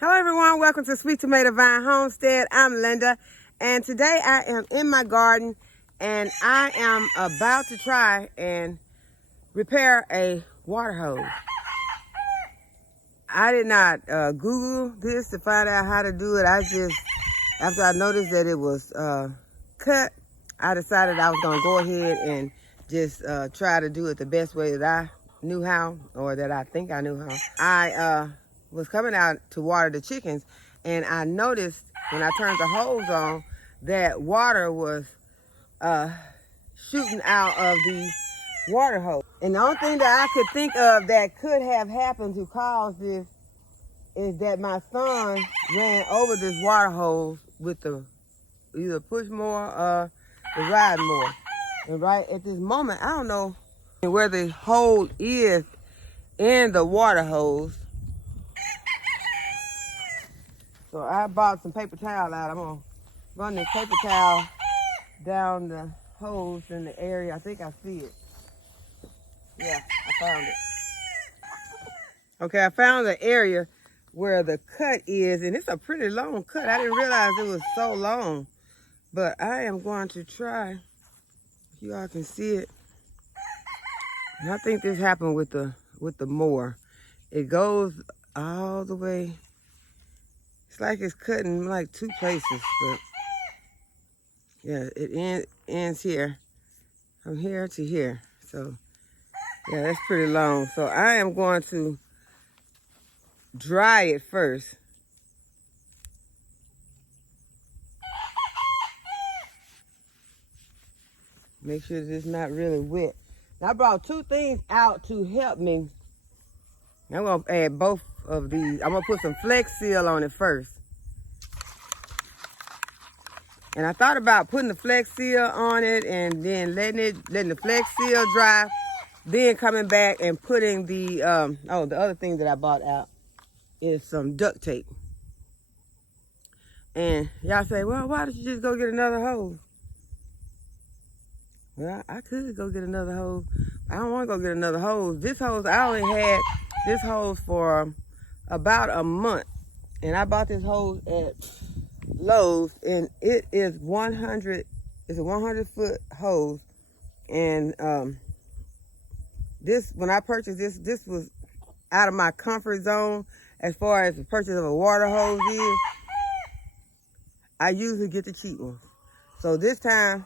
Hello everyone, welcome to Sweet Tomato Vine Homestead. I'm Linda, and today I am in my garden and I am about to try and repair a water hose. I did not Google this to find out how to do it. After I noticed that it was cut, I decided I was gonna go ahead and just try to do it the best way that I knew how, or that I think I knew how. I was coming out to water the chickens, and I noticed when I turned the hose on that water was shooting out of the water hose. And the only thing that I could think of that could have happened to cause this is that my son ran over this water hose with the either push more or the ride more. And right at this moment, I don't know where the hole is in the water hose. So I bought some paper towel out. I'm gonna run this paper towel down the hose in the area. I think I see it. Yeah, I found it. Okay, I found the area where the cut is, and it's a pretty long cut. I didn't realize it was so long, but I am going to try, if you all can see it. And I think this happened with the mower. It goes all the way. It's like it's cutting like two places, but yeah, it ends here, from here to here. So yeah, that's pretty long. So I am going to dry it first. Make sure that it's not really wet. Now, I brought two things out to help me. I'm gonna add both of these. I'm gonna put some Flex Seal on it first. And I thought about putting the Flex Seal on it and then letting the Flex Seal dry, then coming back and putting the, the other thing that I bought out is some duct tape. And y'all say, well, why don't you just go get another hose? Well, I could go get another hose. I don't want to go get another hose. This hose, I only had this hose for about a month. And I bought this hose at Lowe's, and it is 100, it's a 100-foot hose. And when I purchased this was out of my comfort zone as far as the purchase of a water hose is. I usually get the cheap ones. So this time,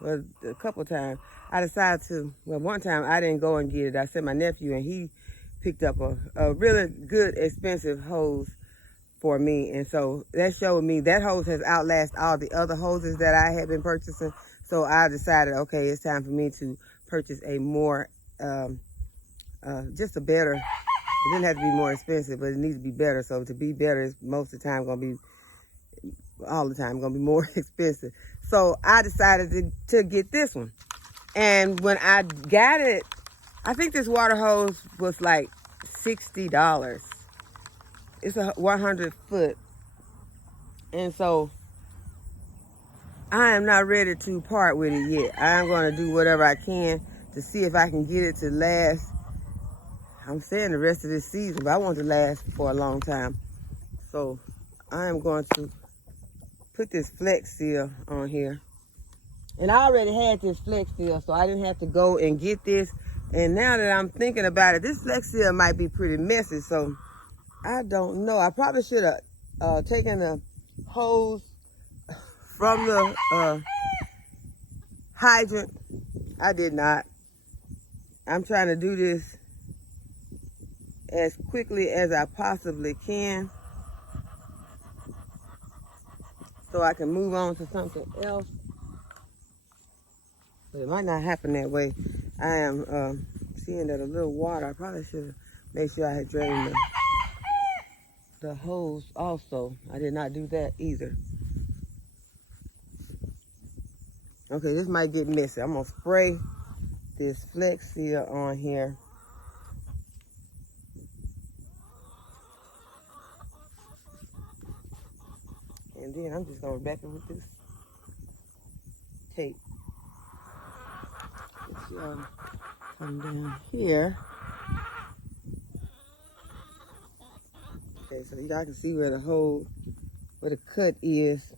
well, a couple times, I decided to, well, one time I didn't go and get it. I sent my nephew, and he picked up a really good, expensive hose for me. And so that showed me that hose has outlasted all the other hoses that I had been purchasing. So I decided, okay, it's time for me to purchase a more, just a better, it didn't have to be more expensive, but it needs to be better. So to be better is most of the time going to be, all the time, going to be more expensive. So I decided to get this one. And when I got it, I think this water hose was like $60. It's a 100-foot. And so I am not ready to part with it yet. I am going to do whatever I can to see if I can get it to last. I'm saying the rest of this season, but I want it to last for a long time. So I am going to put this Flex Seal on here. And I already had this Flex Seal, so I didn't have to go and get this. And now that I'm thinking about it, this Flex Seal might be pretty messy, so I don't know. I probably should have taken the hose from the hydrant. I did not. I'm trying to do this as quickly as I possibly can so I can move on to something else. But it might not happen that way. I am seeing that a little water. I probably should have made sure I had drained the hose also. I did not do that either. Okay, this might get messy. I'm gonna spray this Flex Seal on here. And then I'm just gonna wrap it with this tape. Let's come down here. Okay, Okay, so y'all can see where the hole, where the cut is.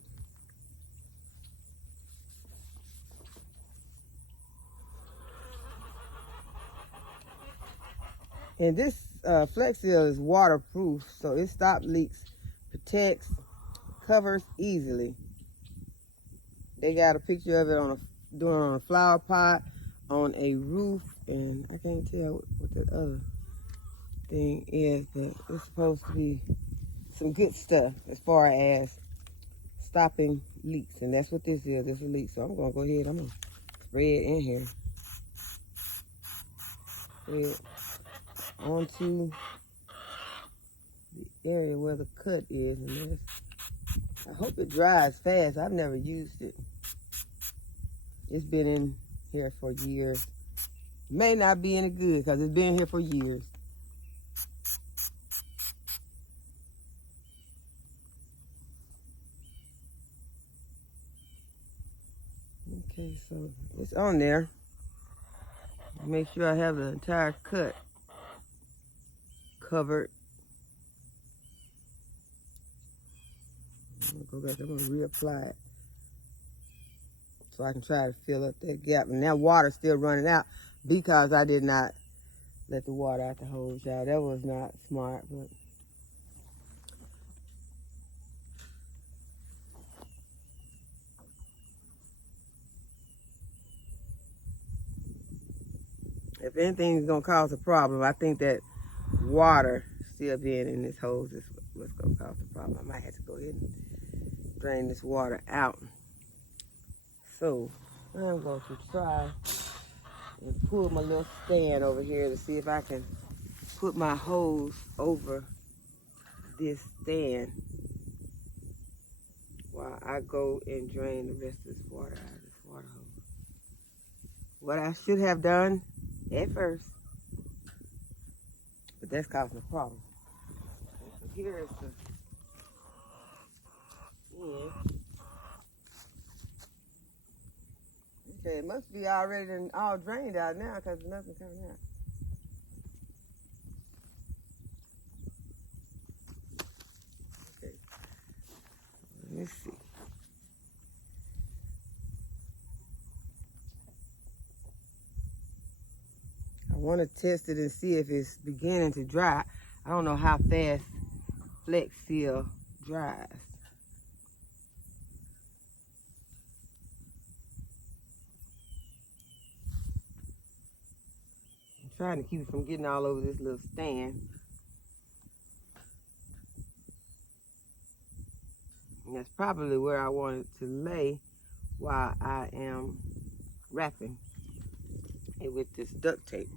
And this Flex Seal is waterproof, so it stops leaks, protects, covers easily. They got a picture of it doing on a flower pot, on a roof, and I can't tell what the other thing is, but it's supposed to be some good stuff as far as stopping leaks, and that's what this is. This is a leak, so I'm gonna go ahead. I'm gonna spray it in here. Spray it onto the area where the cut is, and I hope it dries fast. I've never used it. It's been in here for years. May not be any good because it's been here for years. Okay, so it's on there. Make sure I have the entire cut covered. I'm gonna go back, I'm gonna reapply it so I can try to fill up that gap. And that water's still running out because I did not let the water out the hose, y'all. That was not smart, but if anything's gonna cause a problem, I think that water still being in this hose is what's gonna cause the problem. I might have to go ahead and drain this water out. So I'm going to try and pull my little stand over here to see if I can put my hose over this stand while I go and drain the rest of this water out of this water hose. What I should have done at first, but that's causing a problem. So here is the end. Okay, it must be already all drained out now because nothing's coming out. Okay, let's see. I want to test it and see if it's beginning to dry. I don't know how fast Flex Seal dries. Trying to keep it from getting all over this little stand. And that's probably where I want it to lay while I am wrapping it with this duct tape.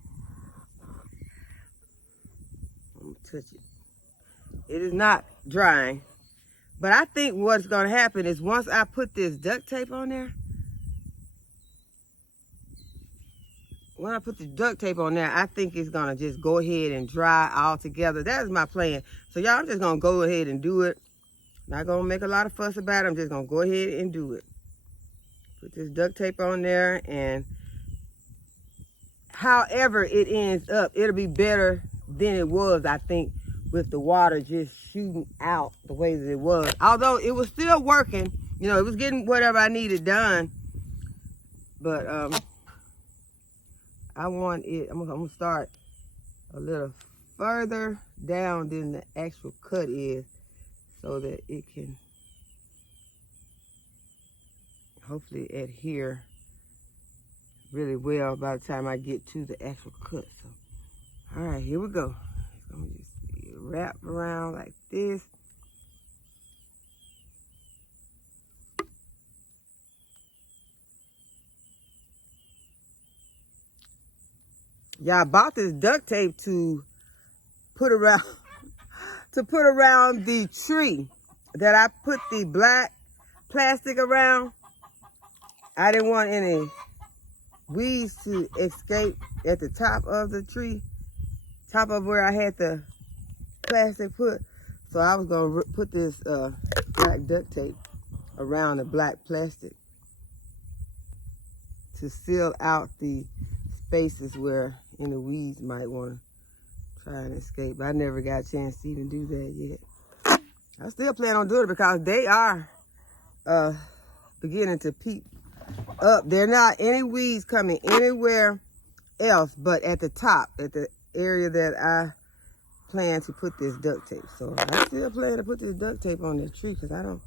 I'm gonna touch it. It is not drying, but I think what's gonna happen is once I put this duct tape on there, when I put the duct tape on there, I think it's gonna just go ahead and dry all together. That is my plan. So y'all, I'm just gonna go ahead and do it. Not gonna make a lot of fuss about it. I'm just gonna go ahead and do it. Put this duct tape on there, and however it ends up, it'll be better than it was, I think, with the water just shooting out the way that it was. Although it was still working, you know, it was getting whatever I needed done. But I want it, I'm gonna start a little further down than the actual cut is so that it can hopefully adhere really well by the time I get to the actual cut. So, all right, here we go. It's gonna just be wrapped around like this. Yeah, I bought this duct tape to put around the tree that I put the black plastic around. I didn't want any weeds to escape at the top of the tree, top of where I had the plastic put. So I was gonna put this black duct tape around the black plastic to seal out the spaces where any weeds might want to try and escape. But I never got a chance to even do that yet. I still plan on doing it because they are beginning to peep up. There are not any weeds coming anywhere else but at the top, at the area that I plan to put this duct tape. So I still plan to put this duct tape on that tree because I don't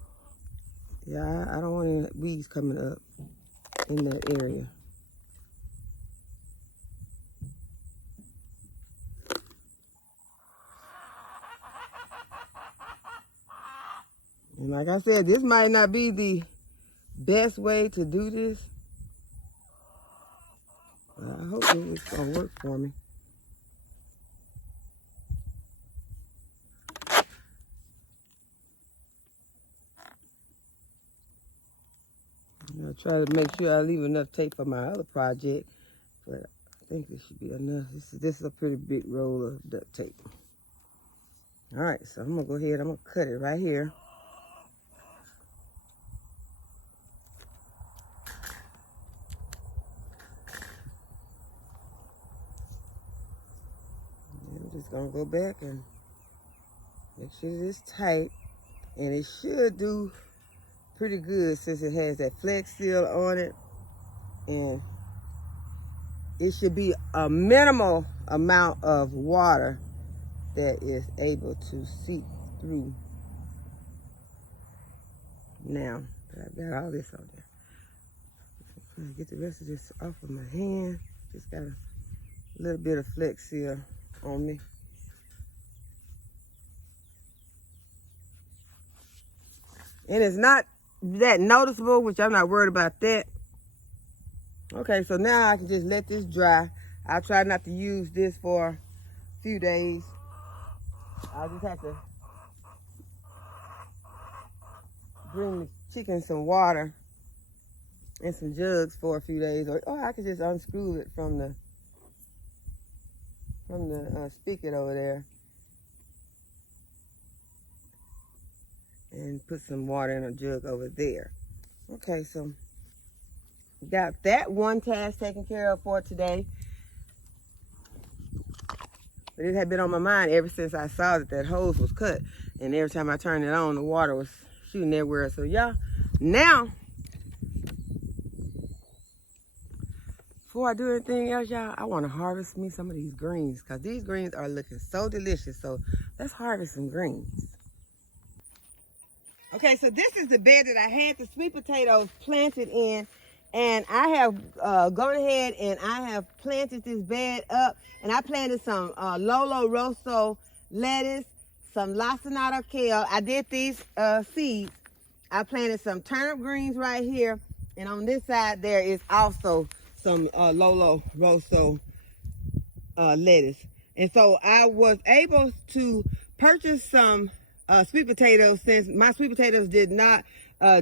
want any weeds coming up in that area. And like I said, this might not be the best way to do this, but I hope it's gonna work for me. I'll try to make sure I leave enough tape for my other project, but I think this should be enough. This is a pretty big roll of duct tape. All right, so I'm gonna go ahead, I'm gonna cut it right here. I'm just gonna go back and make sure that it's tight, and it should do pretty good since it has that flex seal on it, and it should be a minimal amount of water that is able to seep through. Now that I've got all this on there, I'm gonna get the rest of this off of my hand. Just got a little bit of flex seal on me. And it's not that noticeable, which I'm not worried about that. Okay, so now I can just let this dry. I'll try not to use this for a few days. I'll just have to bring the chicken some water and some jugs for a few days, or I can just unscrew it from the spigot over there and put some water in a jug over there. Okay, so got that one task taken care of for today. But it had been on my mind ever since I saw that hose was cut. And every time I turned it on, the water was shooting everywhere. So yeah, now, before I do anything else, y'all, I want to harvest me some of these greens because these greens are looking so delicious. So let's harvest some greens. Okay, so this is the bed that I had the sweet potatoes planted in. And I have gone ahead and I have planted this bed up, and I planted some Lolo Rosso lettuce, some lacinato kale. I did these seeds. I planted some turnip greens right here, and on this side there is also some Lolo Rosso lettuce. And so I was able to purchase some sweet potatoes since my sweet potatoes did not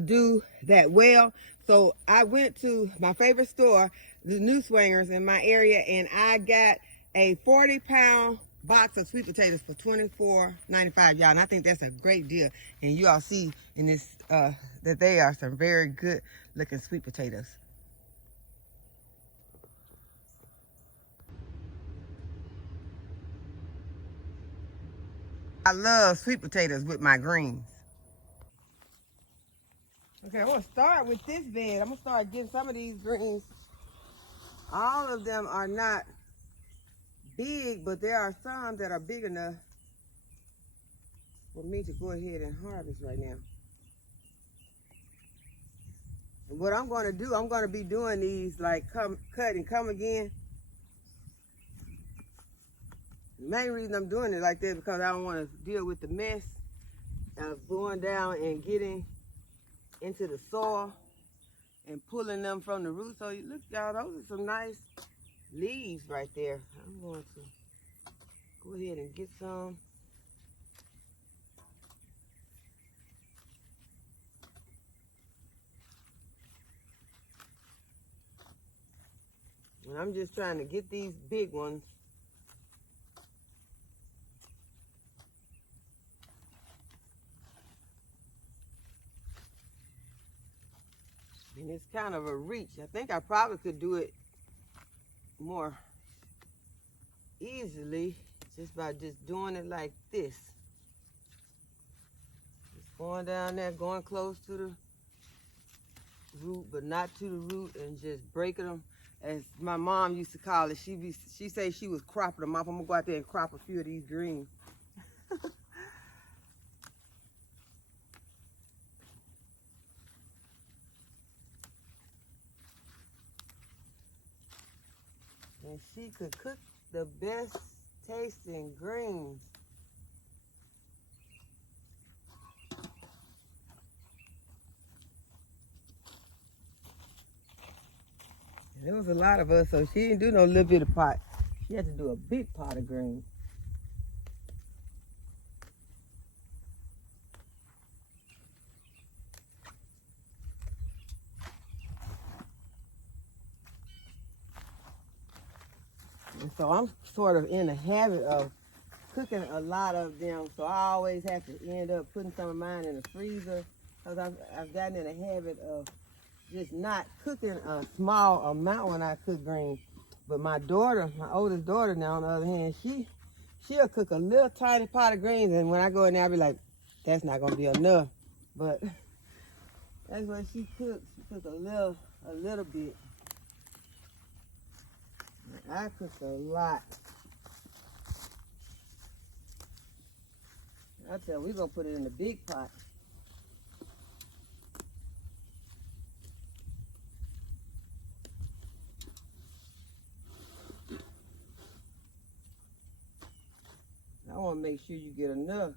do that well. So I went to my favorite store, the New Swingers in my area, and I got a 40-pound box of sweet potatoes for $24.95, y'all. And I think that's a great deal. And you all see in this that they are some very good looking sweet potatoes. I love sweet potatoes with my greens. Okay, I'm gonna start with this bed. I'm gonna start getting some of these greens. All of them are not big, but there are some that are big enough for me to go ahead and harvest right now. And what I'm gonna do, I'm gonna be doing these like cut and come again. The main reason I'm doing it like that is because I don't want to deal with the mess of going down and getting into the soil and pulling them from the root. So look, y'all, those are some nice leaves right there. I'm going to go ahead and get some. And I'm just trying to get these big ones. And it's kind of a reach. I think I probably could do it more easily just by just doing it like this. Going down there, going close to the root, but not to the root, and just breaking them. As my mom used to call it, she say she was cropping them off. I'm gonna go out there and crop a few of these greens. And she could cook the best tasting greens. And there was a lot of us, so she didn't do no little bit of pot. She had to do a big pot of greens. And so I'm sort of in the habit of cooking a lot of them, so I always have to end up putting some of mine in the freezer, because I've gotten in the habit of just not cooking a small amount when I cook greens. But my daughter, my oldest daughter now, on the other hand, she'll cook a little tiny pot of greens, and when I go in there, I'll be like, that's not gonna be enough. But that's what she cooks. She cooks a little bit. I cook a lot. I tell you, we're gonna put it in the big pot. I want to make sure you get enough.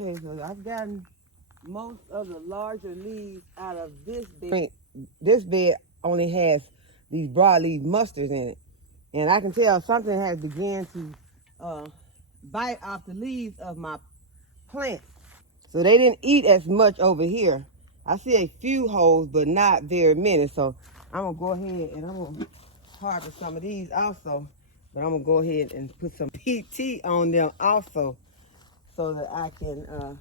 Okay, so I've gotten most of the larger leaves out of this bed. This bed only has these broadleaf mustards in it. And I can tell something has begun to bite off the leaves of my plants. So they didn't eat as much over here. I see a few holes, but not very many. So I'm gonna go ahead and I'm gonna harvest some of these also. But I'm gonna go ahead and put some PT on them also, so that I can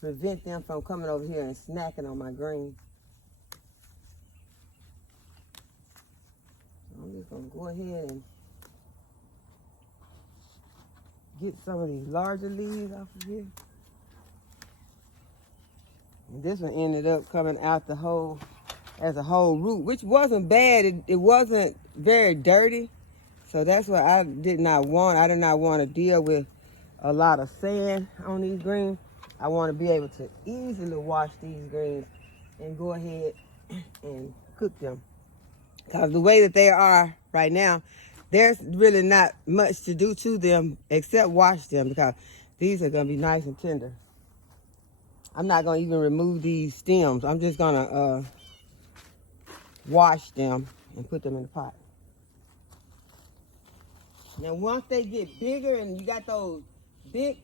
prevent them from coming over here and snacking on my greens. I'm just gonna go ahead and get some of these larger leaves off of here. And this one ended up coming out the whole, as a whole root, which wasn't bad. It wasn't very dirty. So that's what I did not want. I did not want to deal with a lot of sand on these greens. I want to be able to easily wash these greens and go ahead and cook them. Because the way that they are right now, there's really not much to do to them except wash them, because these are going to be nice and tender. I'm not going to even remove these stems. I'm just going to wash them and put them in the pot. Now, once they get bigger and you got those big,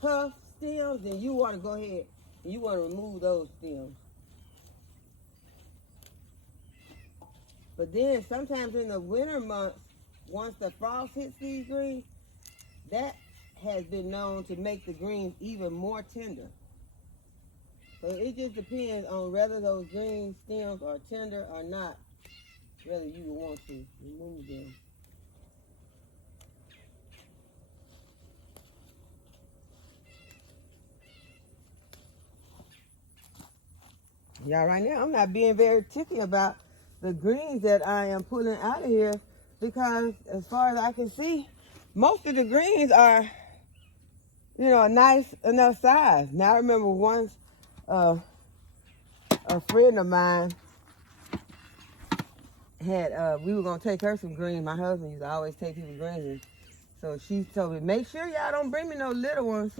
tough stems, then you want to go ahead and you want to remove those stems. But then sometimes in the winter months, once the frost hits these greens, that has been known to make the greens even more tender. So it just depends on whether those green stems are tender or not, whether you would want to remove them. Yeah, right now I'm not being very picky about the greens that I am pulling out of here, because as far as I can see, most of the greens are, a nice enough size. Now I remember once a friend of mine had, we were gonna take her some greens. My husband used to always take people greens, and so she told me, make sure y'all don't bring me no little ones,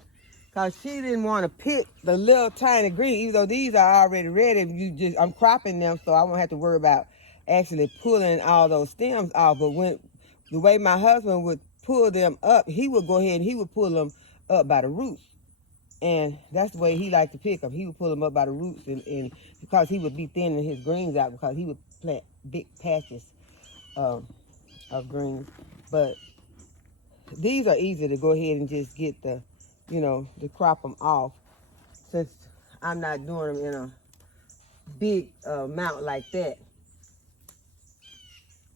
because she didn't want to pick the little tiny green, even though these are already ready. I'm cropping them, so I won't have to worry about actually pulling all those stems off. But the way my husband would pull them up, he would go ahead and he would pull them up by the roots. And that's the way he liked to pick them. He would pull them up by the roots, and because he would be thinning his greens out, because he would plant big patches of greens. But these are easy to go ahead and just get the, to crop them off, since I'm not doing them in a big amount like that,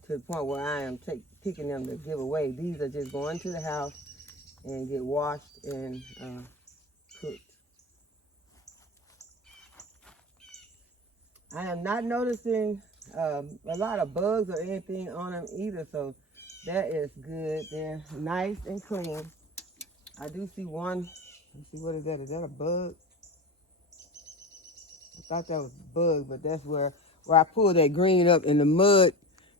to the point where I am picking them to give away. These are just going to the house and get washed and cooked. I am not noticing a lot of bugs or anything on them either, so that is good. They're nice and clean. I do see one. Let's see, what is that? Is that a bug? I thought that was a bug, but that's where I pulled that green up, and the mud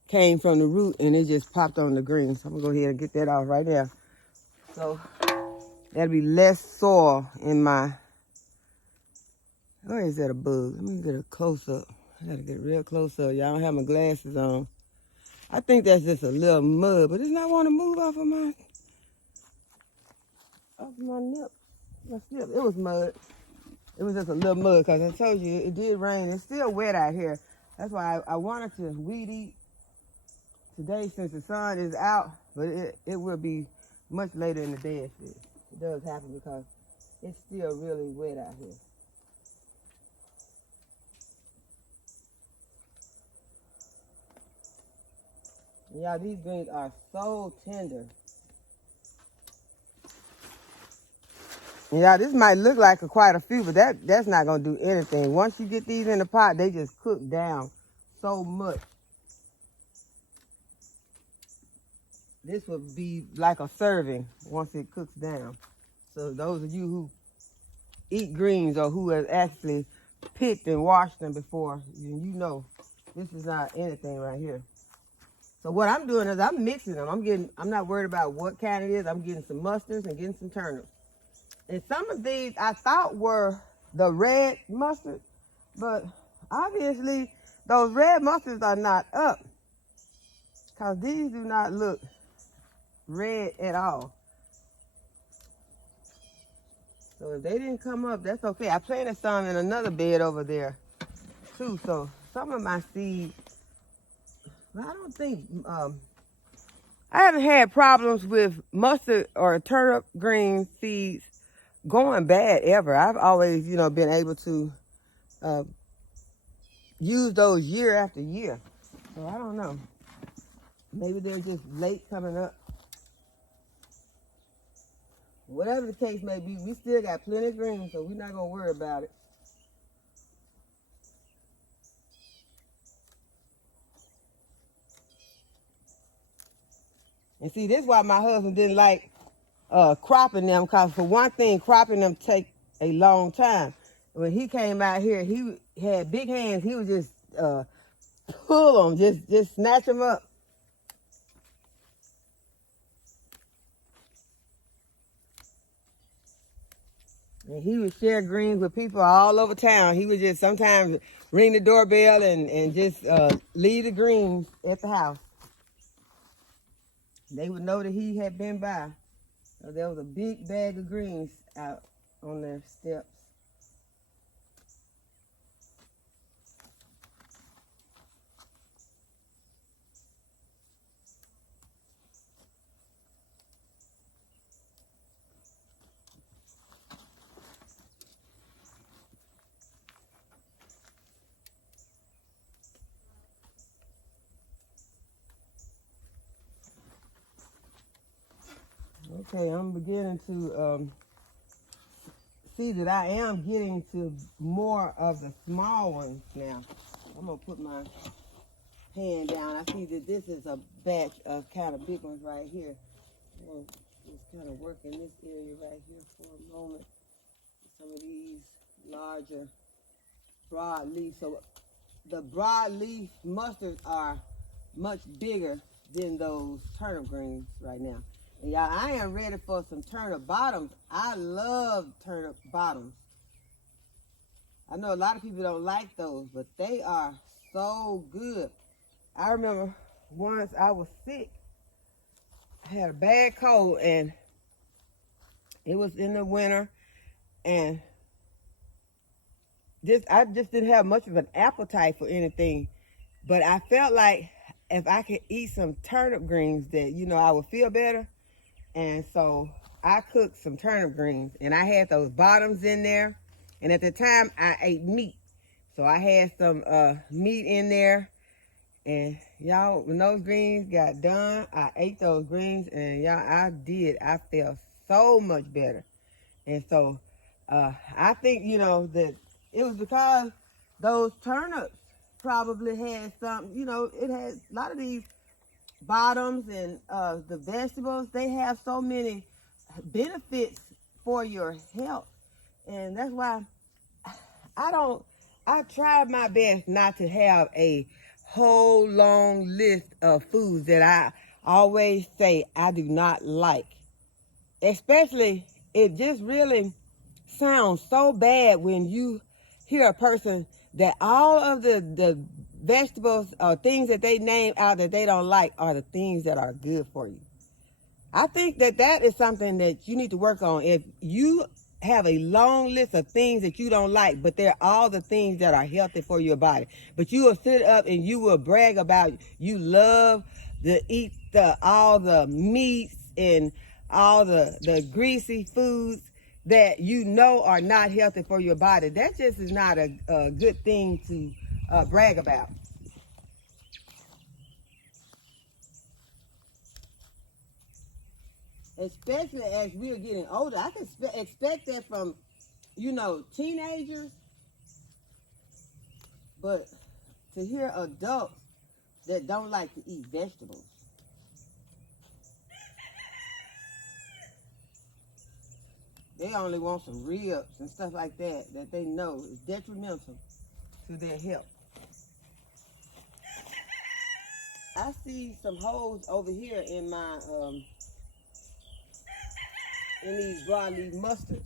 came from the root and it just popped on the green. So I'm gonna go ahead and get that off right there. So that'll be less soil in my, or is that a bug? Let me get a close up. I gotta get real close up. Y'all don't have my glasses on. I think that's just a little mud, but it's not want to move off of my nip. My snip. It was mud. It was just a little mud, because I told you it did rain. It's still wet out here. That's why I wanted to weed eat today, since the sun is out, but it will be much later in the day if it does happen, because it's still really wet out here. Y'all, these greens are so tender. Yeah, this might look like quite a few, but that's not going to do anything. Once you get these in the pot, they just cook down so much. This would be like a serving once it cooks down. So those of you who eat greens, or who have actually picked and washed them before, you know this is not anything right here. So what I'm doing is I'm mixing them. I'm not worried about what kind it is. I'm getting some mustards and getting some turnips. And some of these I thought were the red mustard, but obviously those red mustards are not up, because these do not look red at all. So if they didn't come up, that's okay. I planted some in another bed over there too. So some of my seeds, I don't think, I haven't had problems with mustard or turnip green seeds going bad ever. I've always, been able to use those year after year. So I don't know. Maybe they're just late coming up. Whatever the case may be, we still got plenty of greens, so we're not going to worry about it. And see, this is why my husband didn't like cropping them, because for one thing, cropping them take a long time. When he came out here, he had big hands. He would just pull them, just snatch them up. And he would share greens with people all over town. He would just sometimes ring the doorbell and just leave the greens at the house. They would know that he had been by. So there was a big bag of greens out on their steps. Okay, I'm beginning to see that I am getting to more of the small ones now. I'm going to put my hand down. I see that this is a batch of kind of big ones right here. I'm going to just kind of work in this area right here for a moment. Some of these larger broadleaf. So the broadleaf mustards are much bigger than those turnip greens right now. And y'all, I am ready for some turnip bottoms. I love turnip bottoms. I know a lot of people don't like those, but they are so good. I remember once I was sick. I had a bad cold, and it was in the winter, and I just didn't have much of an appetite for anything. But I felt like if I could eat some turnip greens that, you know, I would feel better. And so I cooked some turnip greens and I had those bottoms in there. And at the time I ate meat. So I had some meat in there. And y'all, when those greens got done, I ate those greens and y'all, I felt so much better. And so I think, you know, that it was because those turnips probably had some, you know, it had a lot of these bottoms and the vegetables, they have so many benefits for your health. And that's why I try my best not to have a whole long list of foods that I always say I do not like. Especially, it just really sounds so bad when you hear a person that all of the vegetables or things that they name out that they don't like are the things that are good for you. I think that is something that you need to work on. If you have a long list of things that you don't like, but they're all the things that are healthy for your body, but you will sit up and you will brag about you love to eat all the meats and all the greasy foods that you know are not healthy for your body. That just is not a good thing to brag about. Especially as we're getting older. I can expect that from, you know, teenagers, but to hear adults that don't like to eat vegetables. They only want some ribs and stuff like that they know is detrimental to their health. I see some holes over here in my in these broadleaf mustards.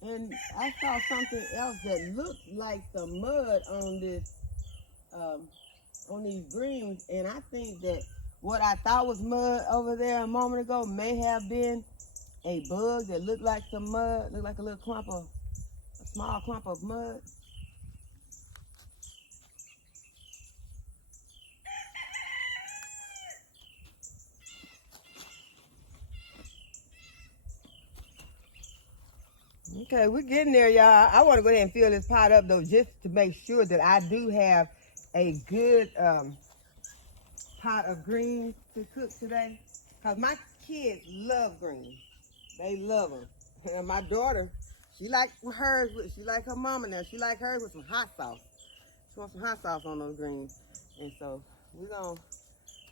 And I saw something else that looked like some mud on this, on these greens. And I think that what I thought was mud over there a moment ago may have been a bug that looked like some mud, looked like a small clump of mud. Okay, we're getting there, y'all. I want to go ahead and fill this pot up, though, just to make sure that I do have a good pot of greens to cook today. Because my kids love greens. They love them. And my daughter, she like hers, she like her mama now. She like hers with some hot sauce. She wants some hot sauce on those greens. And so we're going to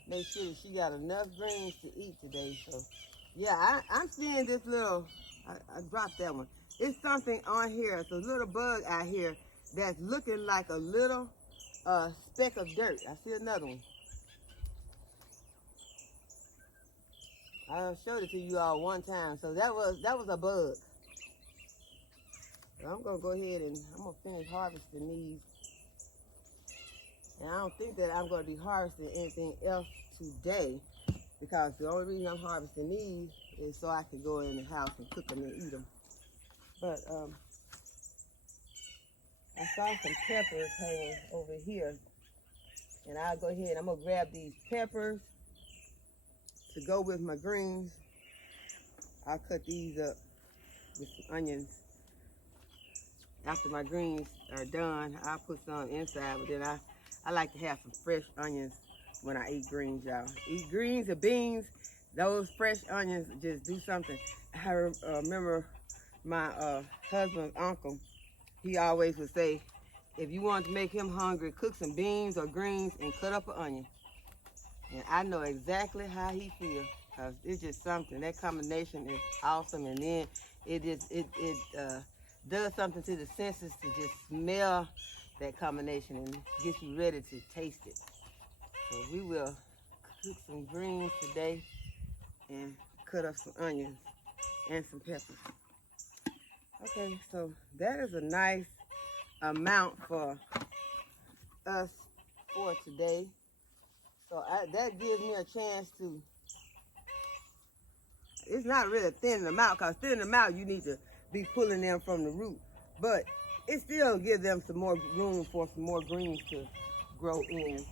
make sure that she got enough greens to eat today. So, yeah, I'm seeing this little, I dropped that one. It's something on here. It's a little bug out here that's looking like a little speck of dirt. I see another one. I showed it to you all one time. So that was a bug. So I'm gonna go ahead and I'm gonna finish harvesting these. And I don't think that I'm gonna be harvesting anything else today, because the only reason I'm harvesting these is so I can go in the house and cook them and eat them. But I saw some peppers hanging over here, and I'll go ahead. I'm gonna grab these peppers to go with my greens. I'll cut these up with some onions. After my greens are done, I'll put some inside, but then I like to have some fresh onions when I eat greens, y'all. Eat greens or beans, those fresh onions just do something. I remember my husband's uncle, he always would say, if you want to make him hungry, cook some beans or greens and cut up an onion. And I know exactly how he feels, because it's just something. That combination is awesome, and then it does something to the senses to just smell that combination and gets you ready to taste it. So we will cook some greens today and cut up some onions and some peppers. Okay, so that is a nice amount for us for today. So that gives me a chance to it's not really thinning them out, because thinning them out, you need to be pulling them from the root. But it still gives them some more room for some more greens to grow in.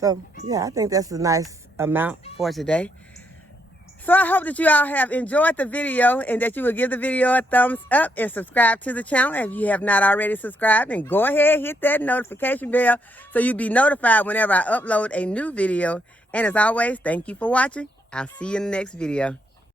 So, yeah, I think that's a nice amount for today. So I hope that you all have enjoyed the video and that you will give the video a thumbs up and subscribe to the channel if you have not already subscribed. And go ahead, hit that notification bell so you'll be notified whenever I upload a new video. And as always, thank you for watching. I'll see you in the next video.